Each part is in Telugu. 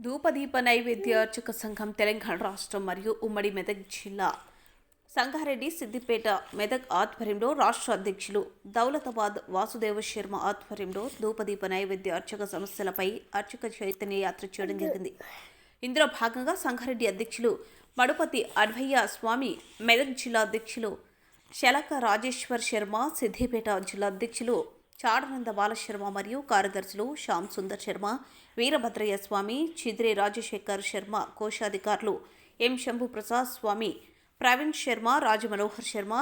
ధూపదీప నైవేద్య అర్చక సంఘం తెలంగాణ రాష్ట్రం మరియు ఉమ్మడి మెదక్ జిల్లా సంగారెడ్డి సిద్దిపేట మెదక్ ఆధ్వర్యంలో రాష్ట్ర అధ్యక్షులు దౌలతాబాద్ వాసుదేవ శర్మ ఆధ్వర్యంలో ధూపదీప నైవేద్య అర్చక సమస్యలపై అర్చక చైతన్య యాత్ర చేయడం జరిగింది. ఇందులో భాగంగా సంగారెడ్డి అధ్యక్షులు మడుపతి అడ్వయ్య స్వామి మెదక్ జిల్లా అధ్యక్షులు శలక రాజేశ్వర్ శర్మ సిద్దిపేట జిల్లా అధ్యక్షులు చాడనంద బాలశర్మ మరియు కార్యదర్శులు శ్యామ్ సుందర్ శర్మ వీరభద్రయ్య స్వామి చిద్రే రాజశేఖర్ శర్మ కోశాధికారులు ఎం శంభు ప్రసాద్ స్వామి ప్రవీణ్ శర్మ రాజమనోహర్ శర్మ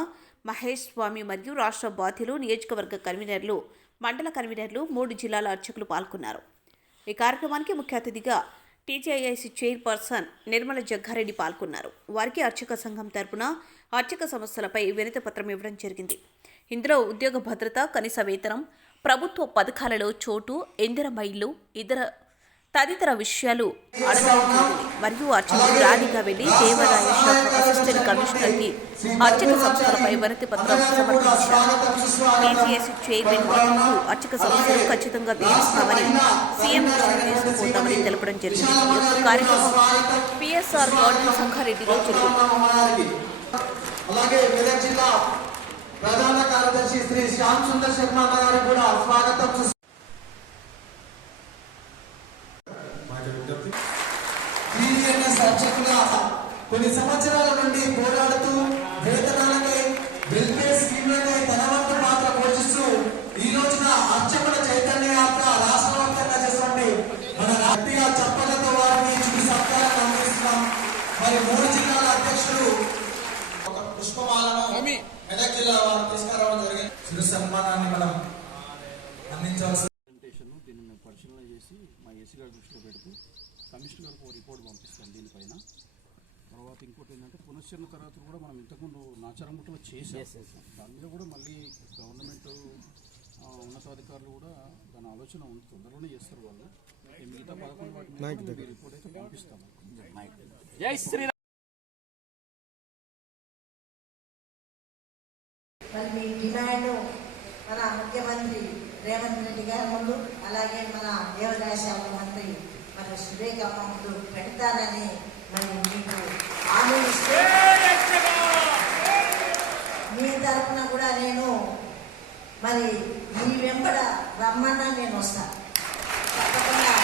మహేష్ స్వామి మరియు రాష్ట్ర బాధ్యులు నియోజకవర్గ కన్వీనర్లు మండల కన్వీనర్లు మూడు జిల్లాల అర్చకులు పాల్గొన్నారు. ఈ కార్యక్రమానికి ముఖ్య అతిథిగా టీజేఐసి చైర్పర్సన్ నిర్మల జగ్గారెడ్డి పాల్గొన్నారు. వారికి అర్చక సంఘం తరపున అర్చక సమస్యలపై వినతి పత్రం ఇవ్వడం జరిగింది. ఇందులో ఉద్యోగ భద్రత కనీస వేతనం ప్రభుత్వ పథకాలలో చోటు ఇందిరమ్మ ఇల్లు ఇతర తదితర విషయాలు మరియు అర్చకులు రాణిగా వెళ్ళి దేవాదాయ శాఖ అసిస్టెంట్ కమిషనర్కి అర్చక సంస్థలపై వినతి పత్రం సమర్పించారు. టీజీఎస్ చైర్మన్ అర్చక సంస్థలు ఖచ్చితంగా తీరుస్తామని సీఎం తీసుకుపోతామని తెలపడం జరిగింది. ఈ కార్యక్రమం పిఎస్ఆర్ గార్డెన్ సంగారెడ్డిలో జరిగింది. అలాగే మెదక్ జిల్లా ప్రధాన కార్యదర్శి శ్రీ శ్యామ్ సుందర్ శర్మ గారికి కూడా స్వాగతం సు- టీడీఎన్ఎస్ అధ్యక్షులుగా కొన్ని సంవత్సరాల నుండి పోరాడుతూ మెదక్ జిల్లా వారు తీసుకురావడం జరిగింది. చిరు సన్మానాన్ని మనం అందించాల్సి ప్రెజెంటేషన్ దీన్ని మేము పరిశీలన చేసి మా ఏసీ గారి దృష్టిలో పెడుతూ కమిషనర్ గారికి ఒక రిపోర్ట్ పంపిస్తాం దీనిపైన. తర్వాత ఇంకోటి ఏంటంటే పునశ్చరణ తరగతులు కూడా మనం ఇంతకుముందు నాచారముట్టలో చేసాం దాని మీద కూడా మళ్ళీ గవర్నమెంట్ ఉన్నతాధికారులు కూడా దాని ఆలోచన ఉంది తొందరలోనే చేస్తారు వాళ్ళు. మిగతా పదకొండు వాటి రిపోర్ట్ అయితే పంపిస్తాము మీ డిమాండ్ మన ముఖ్యమంత్రి ముందు అలాగే మన దేవాదాయ శాఖ మంత్రి మరి సురేఖ ముందు పెడతానని మరి మీకు ఇస్తే మీ తరఫున కూడా నేను మరి మీ వెంబడ రమ్మన్నా నేను వస్తాను తప్పకుండా.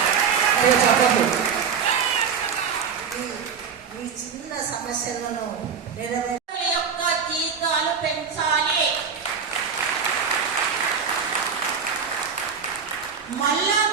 మళ్ళా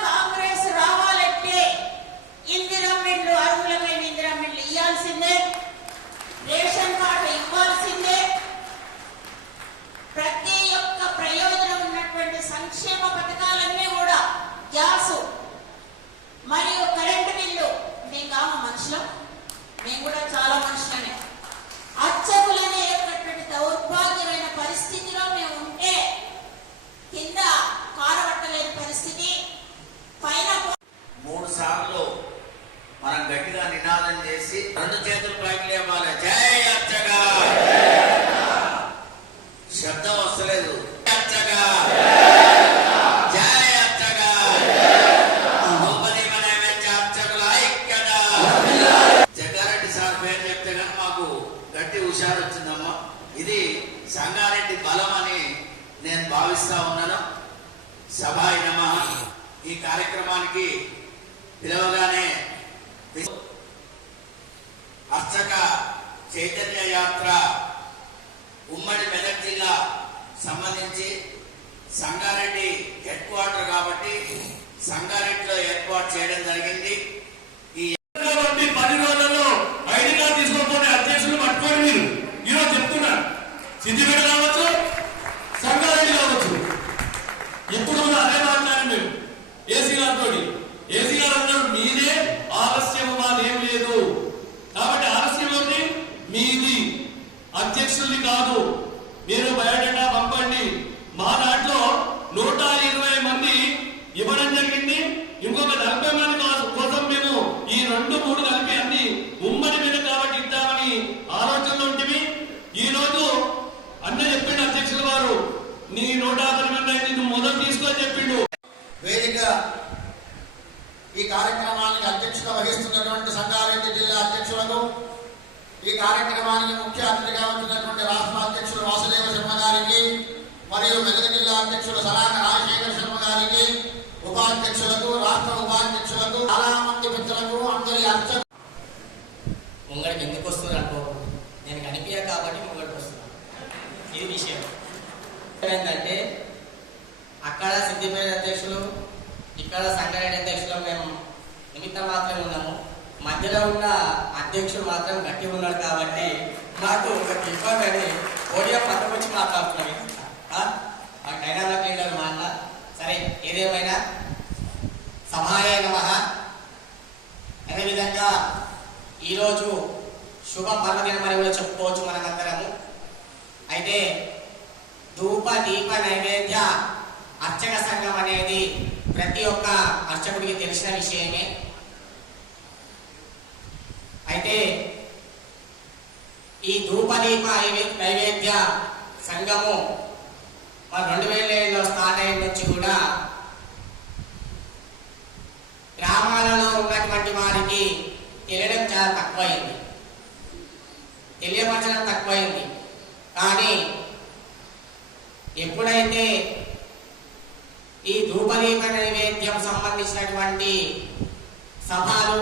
రెండు చేతులు పైకి లేవాలి జై అర్చగా శబ్దం వస్తలేదు. అర్చగా జై అర్చగా సార్ మాకు హుషారు వచ్చిందమ్మా ఇది సంగారెడ్డి బలం అని నేను భావిస్తా ఉన్నాను. సభాయ నమ. ఈ కార్యక్రమానికి పిలవగానే అర్చక చైతన్య యాత్ర ఉమ్మడి మెదక్ జిల్లా సంబంధించి సంగారెడ్డి హెడ్ క్వార్టర్ కాబట్టి సంగారెడ్డిలో ఏర్పాటు చేయడం జరిగింది ఈ కాబట్టి పది రోజుల్లో ఐడి కార్డు తీసుకోకపోతే అధ్యక్షులు పట్టుకోండి మీరు ఈరోజు చెప్తున్నా సిద్దిపేట కావచ్చు సంగారెడ్డి కావచ్చు ఎప్పుడు కూడా అదే మాట్లాడండి మేము ఏసీ గారితో ఏసీ గారు అన్నారు మీదే ఆలస్యం మాదేం లేదు కాబట్టి ఆలస్యం ఏంటి మీది అధ్యక్షుల్ని కాదు. మీరు బయోడేటా పంపండి. మా దాంట్లో నూట ఇరవై మంది ఇవ్వడం జరిగింది. ఇంకొక నలభై మంది కాదు కోసం మేము ఈ రెండు మూడు కలిపి అన్ని ఉమ్మడి మీద కాబట్టి ఇద్దామని ఆలోచనలో ఉంటుంది ఈ రోజు అన్న చెప్పిండు అధ్యక్షుల వారు. నీ నూట యాభై మంది అయితే మొదలు తీసుకొని చెప్పిండు. వేదిక ఈ కార్యక్రమానికి అధ్యక్షత వహిస్తున్నటువంటి సంఘాలు ఈ కార్యక్రమానికి ముఖ్య అతిథిగా వచ్చినటువంటి రాష్ట్ర అధ్యక్షులు వాసుదేవ శర్మ గారికి మరియు మెదక్ జిల్లా అధ్యక్షులు సలాక రాజశేఖర శర్మ గారికి ఉపాధ్యక్షులకు రాష్ట్ర ఉపాధ్యక్షులకు చాలా మంది మిత్రులకు అందరి అర్చన ముంగడికి ఎందుకు వస్తుంది అనుకో నేను కనిపించా కాబట్టి ముంగడికి వస్తున్నాను ఇది విషయం. ఏంటంటే అక్కడ సిద్దిపేట అధ్యక్షులు ఇక్కడ సంగారెడ్డి అధ్యక్షులు మేము నిమిత్త మాత్రమే ఉన్నాము. మధ్యలో ఉన్న అధ్యక్షుడు మాత్రం గట్టి ఉన్నాడు కాబట్టి మాకు ఒక ఇబ్బంది అని ఓడియో పక్కకు వచ్చి మాట్లాడుతున్నాం ఆ? ఆ డైనామిక్ లీడర్ సరే ఏదేమైనా? సభాయ నమ. అదేవిధంగా ఈరోజు శుభ పర్వదినం అని కూడా చెప్పుకోవచ్చు మనకందరము అయితే ధూప దీప నైవేద్య అర్చక సంఘం అనేది ప్రతి ఒక్క అర్చకుడికి తెలిసిన విషయమే. అయితే ఈ ధూపదీప నైవేద్య సంఘము మరి రెండు వేల ఏడులో స్టార్ట్ అయిన నుంచి కూడా గ్రామాలలో ఉన్నటువంటి వారికి తెలియడం చాలా తక్కువైంది. తెలియపరచడం తక్కువైంది. కానీ ఎప్పుడైతే ఈ ధూపదీప నైవేద్యం సంబంధించినటువంటి సభలు